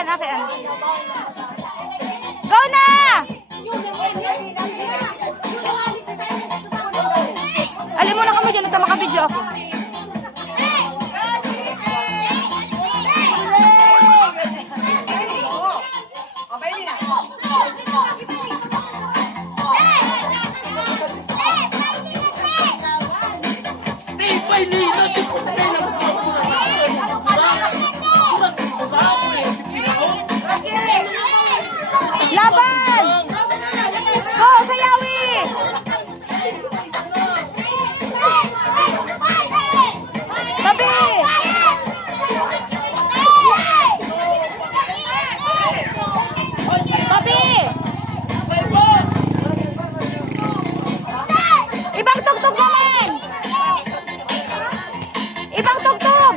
Akin, akin. Go na! Alim mo na kami dyan, ito makabidyo ako. Laban! Go, sayawi! Tabi! Tabi! Ibang tugtog naman! Ibang tugtog!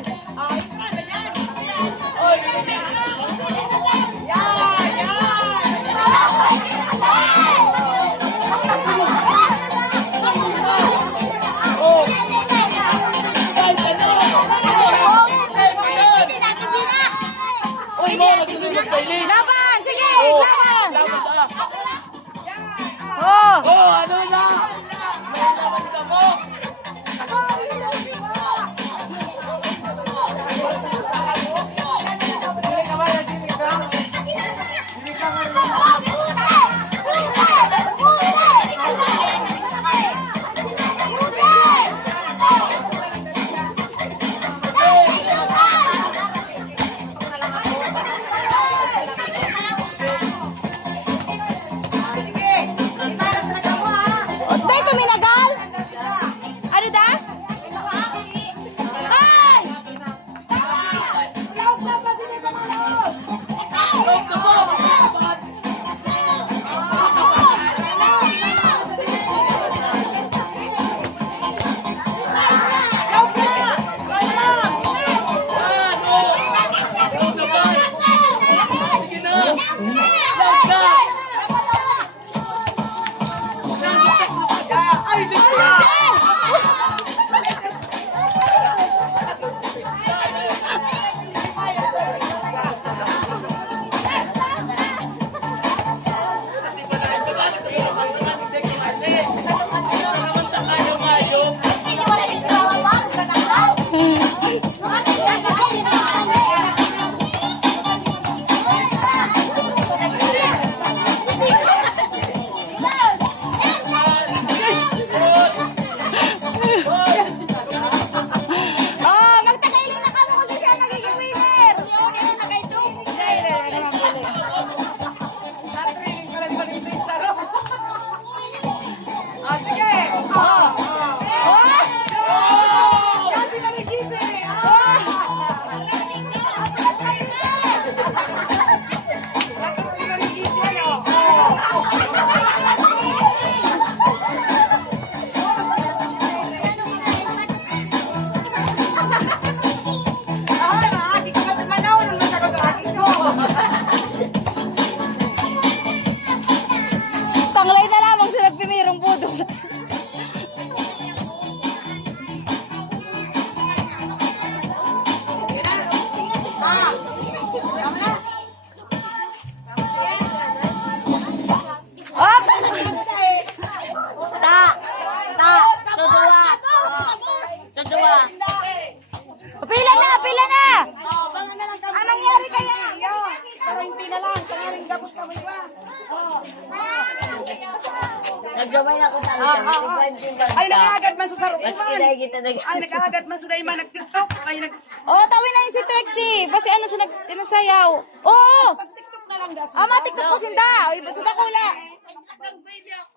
Laban! Sige! Laban! Oh! Oh, ano na? May laban ka mo. Pila na, pila na! Anong nangyari kaya? Naggamay na ko talaga. Ay, nag-agad man sa sarukuan. Mas kinay kita Ay, nag-agad man sa dayman nag-tiktok. Ay, Oh, tawin na yung si Trixie. Basi ano siya nagsayaw. Oo! nag-tiktok na lang. Ah, matiktok po sinda. Ay, ba't sa dakula? Nag-video